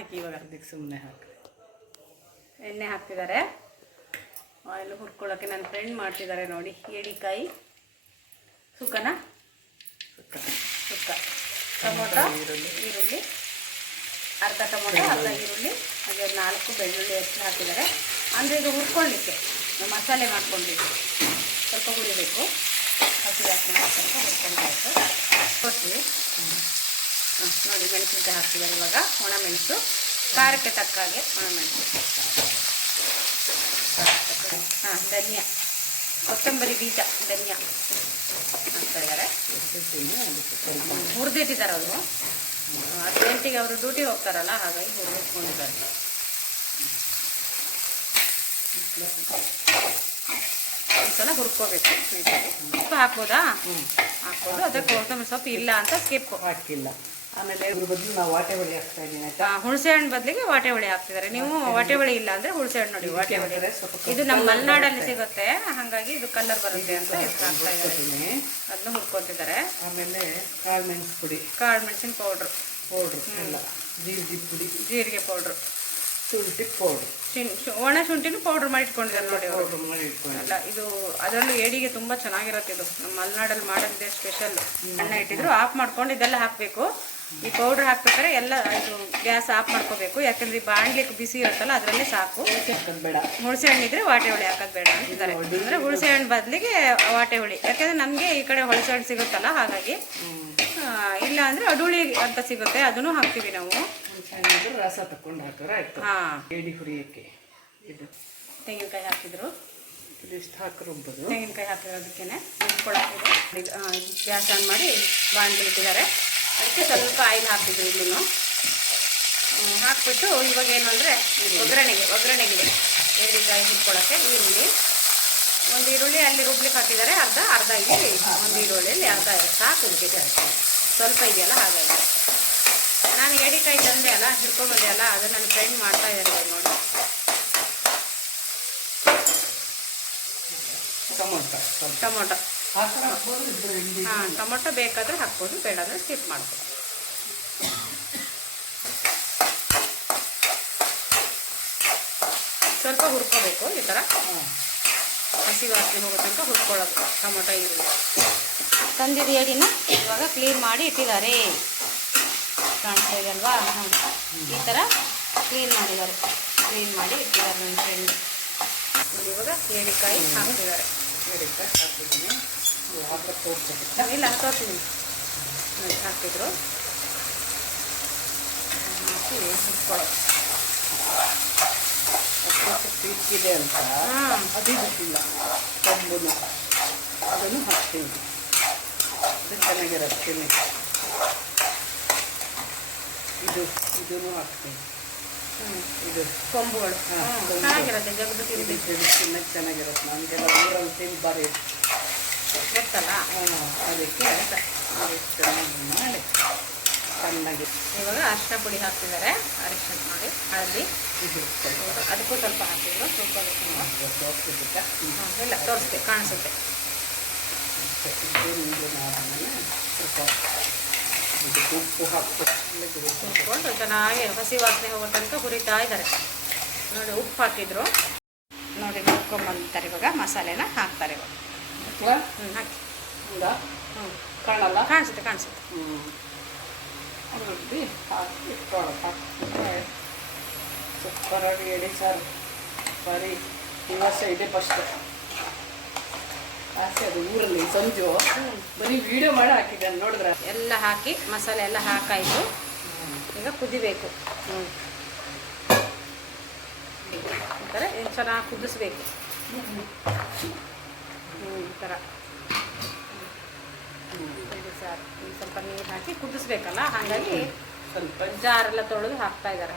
ಹಾಕಿ ಇವಾಗ ಅದಕ್ಕೆ ಸುಮ್ಮನೆ ಹಾಕಿ. ಎಣ್ಣೆ ಹಾಕ್ತಿದ್ದಾರೆ ಆಯಿಲ್ ಹುರ್ಕೊಳ್ಳೋಕ್ಕೆ ನನ್ನ ಫ್ರೆಂಡ್ ಮಾಡ್ತಿದ್ದಾರೆ ನೋಡಿ ಏಡಿಕಾಯಿ ಸುಕ್ಕನ? ಸುಕ್ಕ. ಸುಕ್ಕ. ಟೊಮೊಟೊ ಈರುಳ್ಳಿ. ಅರ್ಧ ಟೊಮೊಟೊ ಅರ್ಧ ಈರುಳ್ಳಿ ಹಾಗೆ ನಾಲ್ಕು ಬೆಳ್ಳುಳ್ಳಿ ಎಷ್ಟು ಹಾಕಿದ್ದಾರೆ ಅಂದರೆ ಇದು ಹುರ್ಕೊಳ್ಳಿಕ್ಕೆ ಮಸಾಲೆ ಮಾಡ್ಕೊಂಡಿದ್ದು. ಸ್ವಲ್ಪ ಹುರಿಬೇಕು. ಹಸಿ ಹಾಕಿ ಮಾಡ್ಕೊಂಡು ಹುರ್ಕೊಂಡು ಕೊಡ್ತೀವಿ. ನೋಡಿ ಮೆಣಸಿನಕಾಯಿ ಹಾಕ್ತಿದ್ದಾರೆ ಇವಾಗ. ಒಣಮೆಣಸು ಖಾರಕ್ಕೆ ತಕ್ಕ ಹಾಗೆ ಒಣಮೆಣಸು ಹಾಂ ಧನಿಯಾ. ಕೊತ್ತಂಬರಿ ಬೀಜ ಧನಿಯಾ. ಹಾಕ್ತಾ ಇದ್ದಾರೆ. ಹುರಿದಿಟ್ಟಿದ್ದಾರೆ ಅವರು. ಹದಿನೆಂಟಿಗೆ ಅವರು ಡ್ಯೂಟಿ ಹೋಗ್ತಾರಲ್ಲ ಹಾಗಾಗಿ ಹುರಿದಿಟ್ಕೊಂಡಿದ್ದಾರೆ. ಒಂದ್ಸಲ ಹುರ್ಕೋಬೇಕು ಉಪ್ಪು ಹಾಕ್ಬೋದಾ? ಹಾಕ್ಬೋದು. ಅದಕ್ಕೆ ಕೊತ್ತಂಬರಿ ಸೊಪ್ಪು ಇಲ್ಲ ಅಂತ ಸ್ಕಿಪ್. ಹಾಕಿಲ್ಲ. ಆಮೇಲೆ ಇದ್ರ ಬದಲು ನಾವು ವಾಟೆ ಹಾಕ್ತಾ ಇದ್ದೀನಿ ಆಯ್ತಾ? ಹುಣಸೆ ಹಣ್ಣು ಬದಲಿಗೆ ವಾಟೆ ಹುಳಿ ಹಾಕ್ತಿದ್ದಾರೆ. ನೀವು ವಾಟೆ ಹುಳಿ. ಇಲ್ಲ ಅಂದ್ರೆ ಹುಣಸೆ ಹಣ್ಣು ನೋಡಿ ವಾಟೆ ಹುಳಿ. ಇದು ನಮ್ಮ ಮಲೆನಾಡಲ್ಲಿ ಸಿಗುತ್ತೆ ಹಾಗಾಗಿ ಇದು ಕಲರ್ ಬರುತ್ತೆ ಅಂತ ಹೇಳ್ತೀನಿ ಅದನ್ನ ಹುರ್ಕೊತಿದ್ದಾರೆ. ಆಮೇಲೆ ಕಾಳು ಮೆಣಸು ಪುಡಿ. ಕಾಳು ಮೆಣಸಿನ ಪೌಡ್ರು. ಪೌಡ್ರ್ ಎಲ್ಲ. ಜೀರಿಗೆ ಪುಡಿ. ಜೀರಿಗೆ ಪೌಡ್ರು. ಶುಂಠಿ ಪೌಡ್ರು. ಒಣ ಶುಂಠಿನೂ ಪೌಡ್ರ್ ಮಾಡಿ ಇಟ್ಕೊಂಡಿದ್ದಾರೆ ನೋಡಿ ಪೌಡ್ರ್ ಮಾಡಿ ಅಲ್ಲ ಇದು ಅದರಲ್ಲೂ ಏಡಿಗೆ ತುಂಬ ಚೆನ್ನಾಗಿರುತ್ತೆ ಇದು. ನಮ್ಮ ಮಲೆನಾಡಲ್ಲಿ ಮಾಡೋದಿದೆ ಸ್ಪೆಷಲ್ ಅಣ್ಣ ಇಟ್ಟಿದ್ರು ಆಫ್ ಮಾಡ್ಕೊಂಡು ಇದೆಲ್ಲ ಹಾಕಬೇಕು. ಈ ಪೌಡ್ರ್ ಹಾಕ್ಬೇಕಾದ್ರೆ ಎಲ್ಲ ಇದು ಗ್ಯಾಸ್ ಆಫ್ ಮಾಡ್ಕೋಬೇಕು. ಯಾಕಂದ್ರೆ ಈ ಬಾಣ್ಲಿಕ್ಕೆ ಬಿಸಿ ಇರುತ್ತಲ್ಲ ಅದರಲ್ಲೇ ಸಾಕು. ಹುಣಸೆ ಹಣ್ಣಿದ್ರೆ ವಾಟೆ ಹುಳಿ ಹಾಕೋದು ಬೇಡ ಅಂತಿದ್ದಾರೆ ಅಂದರೆ ಹುಣಸೆ ಹಣ್ಣು ಬದಲಿಗೆ ವಾಟೆ ಹುಳಿ ಯಾಕಂದ್ರೆ ನಮಗೆ ಈ ಕಡೆ ಹುಣಸೆ ಹಣ್ಣು ಸಿಗುತ್ತಲ್ಲ ಹಾಗಾಗಿ ಇಲ್ಲ ಅಂದರೆ ಅಡುಳಿ ಅಂತ ಸಿಗುತ್ತೆ ಅದನ್ನು ಹಾಕ್ತೀವಿ ನಾವು. ರಸ ತಕೊಂಡು ಹಾಕಿದ್ರೆ ಹಾಂ. ಹುರಿಯೋಕ್ಕೆ. ಇದು. ತೆಂಗಿನಕಾಯಿ ಹಾಕಿದ್ರು. ಇದಿಷ್ಟು ಹಾಕಿ ರುಬ್ಬೋದು ತೆಂಗಿನಕಾಯಿ ಹಾಕಿರೋದಕ್ಕೆ ನಿಂತ್ಕೊಳಕ್ಕಿದೆ ಗ್ಯಾಸ್ ಆನ್ ಮಾಡಿ ಬಾಣಲಿ ಇಟ್ಟಿದ್ದಾರೆ. ಅದಕ್ಕೆ ಸ್ವಲ್ಪ ಆಯಿಲ್ ಹಾಕಿದ್ರು ಇಲ್ಲೂ ಹಾಕ್ಬಿಟ್ಟು ಇವಾಗ ಏನು ಅಂದರೆ ಒಗ್ಗರಣೆಗೆ ಒಗ್ಗರಣೆಗೆ ಏಡಿಕಾಯಿ ಹಿಡ್ಕೊಳ್ಳೋಕ್ಕೆ ಈರುಳ್ಳಿ. ಒಂದು ಈರುಳ್ಳಿ ಅಲ್ಲಿ ರುಬ್ಲಿಕ್ಕೆ ಹಾಕಿದ್ದಾರೆ ಅರ್ಧ ಅರ್ಧ ಇಲ್ಲಿ ಒಂದು ಈರುಳ್ಳಿಯಲ್ಲಿ ಅರ್ಧ ಸಾಕು ಇದಕ್ಕೆ ಸ್ವಲ್ಪ ಇದೆಯಲ್ಲ ಹಾಗಾಗಿ. ನಾನು ಎಡಿಕಾಯಿ ತಂದೆ ಅಲ್ಲ ಹಿಡ್ಕೊಂಡ್ಬಂದೆ ಅಲ್ಲ ಅದು ನನ್ನ ಫ್ರೆಂಡ್ ಮಾಡ್ತಾ ಇದ್ದಾರೆ ನೋಡಿ. ಟೊಮೊಟೊ. ಟೊಮೊಟೊ. ಹಾಂ ಟೊಮೊಟೊ ಬೇಕಾದರೆ ಹಾಕ್ಬೋದು ಬೇಡ ಅಂದರೆ ಸ್ಕಿಪ್ ಮಾಡ್ಬೋದು. ಸ್ವಲ್ಪ ಹುರ್ಕೋಬೇಕು ಈ ಥರ. ಹಸಿ ವಾಸನೆ ಹೋಗೋ ತನಕ ಹುರ್ಕೊಳ್ಳೋದು ಟೊಮೊಟೊ ಈರುಳ್ಳಿ. ತಂದಿದ್ದು ಎಡಿನ ಇವಾಗ ಕ್ಲೀನ್ ಮಾಡಿ ಇಟ್ಟಿದ್ದಾರೆ. ಕಾಣ್ತಾ ಇದೆ ಅಲ್ವಾ? ಈ ಥರ ಕ್ಲೀನ್ ಮಾಡಿದ್ದಾರೆ. ಕ್ಲೀನ್ ಮಾಡಿ ಇಟ್ಟಿದ್ದಾರೆ ನನ್ನ ಫ್ರೆಂಡ್ ಇವಾಗ ಏಡಿಕಾಯಿ ಹಾಕ್ತಿದ್ದಾರೆ. ಏಡಿಕಾಯಿ ಹಾಕಿದ್ದೀನಿ ಹಾಕಿ ತೋರಿಸ್ಬೇಕು ಇಲ್ಲ ತೋರಿಸ್ತೀನಿ ಹಾಕಿದ್ರು. ಹಾಕಿ ಅಷ್ಟು ಇಕ್ಕಿದೆ ಅಂತ. ಅದು ಬಿಟ್ಟಿಲ್ಲ ಕಬ್ಬುನು ಅದನ್ನು ಹಾಕ್ತೀನಿ. ಅದು ಚೆನ್ನಾಗಿರುತ್ತೆ ಇದು ಇದನ್ನು ಹಾಕ್ತೀನಿ. ಇದು. ಕೊಂಬುಗಳು. ಚೆನ್ನಾಗಿರುತ್ತೆ ಜಗದು ಚೆನ್ನಾಗಿರುತ್ತೆ. ನನಗೆಲ್ಲ ಊರಲ್ಲಿ ತಿಂದು ಬಾರಿ ಗೊತ್ತಲ್ಲ? ಅದಕ್ಕೆ ಮಾಡಿ ಚೆನ್ನಾಗಿ ಇವಾಗ ಅರಿಶಿನ ಪುಡಿ ಹಾಕ್ತಿದ್ದಾರೆ. ಅರಿಶಿನ ಇದು ಸ್ವಲ್ಪ ಅದಕ್ಕೂ ಸ್ವಲ್ಪ ಹಾಕಿದ್ರು. ಸ್ವಲ್ಪ ಇಲ್ಲ ತೋರಿಸ್ತೆ, ಕಾಣಿಸುತ್ತೆ. ಉಪ್ಪು ಹಾಕ್ಬೇಕು ಹುರ್ಕೊಂಡು ಚೆನ್ನಾಗಿ ಹಸಿ ವಾಸನೆ ಹೋಗೋ ತನಕ ಹುರಿತಾ ಇದ್ದಾರೆ. ನೋಡಿ, ಉಪ್ಪು ಹಾಕಿದ್ರು. ನೋಡಿ ನೋಡ್ಕೊಂಬಂತಾರೆ ಇವಾಗ, ಮಸಾಲೆನ ಹಾಕ್ತಾರೆ ಇವಾಗ. ಅಥವಾ ಹ್ಞೂ ಹಾಕಿ. ಹೌದಾ ಕಾಣಲ್ಲ? ಕಾಣಿಸುತ್ತೆ ಕಾಣಿಸುತ್ತೆ. ಹ್ಞೂ ರುಬ್ಬಿ ಹಾಕಿ ಇಟ್ಕೊಳ್ಳೋಕೆ ಸೂಪರಾಗಿ ಎಡಿ ಸಾರು. ಬರೀ ಇವತ್ತು ಇದೆ ಫಸ್ಟ್ ಆಸೆ ಅದು ಊರಲ್ಲಿ ಸಂಜು. ಬರೀ ವಿಡಿಯೋ ಮಾಡಿ ಹಾಕಿದ್ದಾನೆ ನೋಡಿದ್ರೆ? ಎಲ್ಲ ಹಾಕಿ ಮಸಾಲೆ ಎಲ್ಲ ಹಾಕಾಯಿತು. ಈಗ ಕುದಿಬೇಕು. ಹ್ಞೂ ಈ ಥರ ಚೆನ್ನಾಗಿ ಕುದಿಸ್ಬೇಕು. ಹ್ಞೂ ಈ ಥರ ಇದು ಸರ್ ಈ ಸ್ವಲ್ಪ ನೀರು ಹಾಕಿ ಕುದಿಸ್ಬೇಕಲ್ಲ? ಹಾಗಾಗಿ ಸ್ವಲ್ಪ ಜಾರೆಲ್ಲ ತೊಳೆದು ಹಾಕ್ತಾ ಇದ್ದಾರೆ.